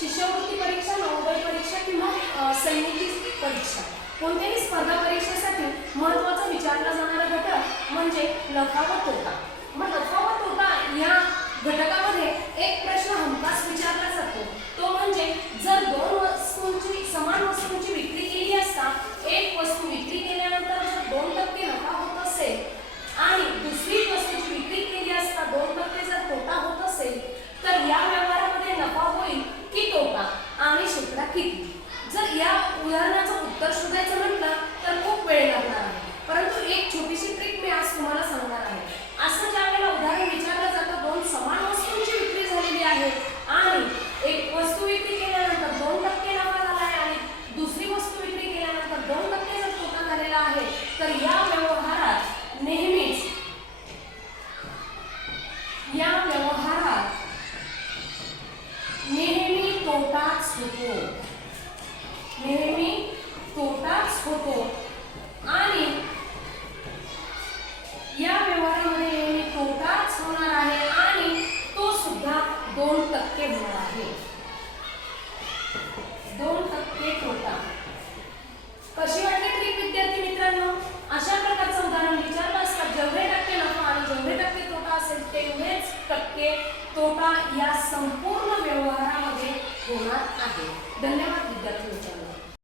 शिष्यवृत्ती परीक्षा नवोदय परीक्षा किंवा सैनिकी परीक्षा. कोणत्याही स्पर्धा परीक्षेसाठी महत्त्वाचा विचारला जाणारा घटक म्हणजे लफावत व तोटा. मग लफावत व तोटा या घटकामध्ये एक प्रश्न हमखास विचारला जातो. तो म्हणजे जर दोन वस्तूंची समान वस्तूंची विक्री केली असता एक वस्तू विक्री केल्यानंतर जर दोन टक्के नफा होत असेल आणि दुसरी वस्तूची विक्री केली असता दोन टक्के जर तोटा होत असेल तर या व्यवहारामध्ये नफा होईल की तोटा आणि शेकडा किती जर या उदाहरणाचं उत्तर शोधायचं म्हटलं तर खूप वेळ लागणार आहे. परंतु एक छोटीशी ट्रिक मी आज तुम्हाला सांगणार आहे. असं ज्या वेळेला उदाहरण विचारलं जातं दोन समान वस्तूंची विक्री झालेली आहे आणि एक वस्तू विक्री केल्यानंतर दोन टक्के नफा झाला आहे आणि दुसरी वस्तू विक्री केल्यानंतर दोन टक्के जर तोटा झालेला आहे तर या व्यवहारात नेहमीच या व्यवहारात नेहमी तोटाच होतो नेहमी तोटाच आणि या व्यवहारामध्ये नेहमी तोटाच होणार आहे आणि तो सुद्धा दोन टक्के होणार आहे. दोन टक्के तोटा. कशी वाटली तरी विद्यार्थी मित्रांनो? अशा प्रकारचं उदाहरण विचारलं असतं जेवढे टक्के नफा आणि जेवढे टक्के तोटा असेल तेवढेच टक्के तोटा या संपूर्ण व्यवहारामध्ये होणार आहे. धन्यवाद विद्यार्थी मित्रांनो.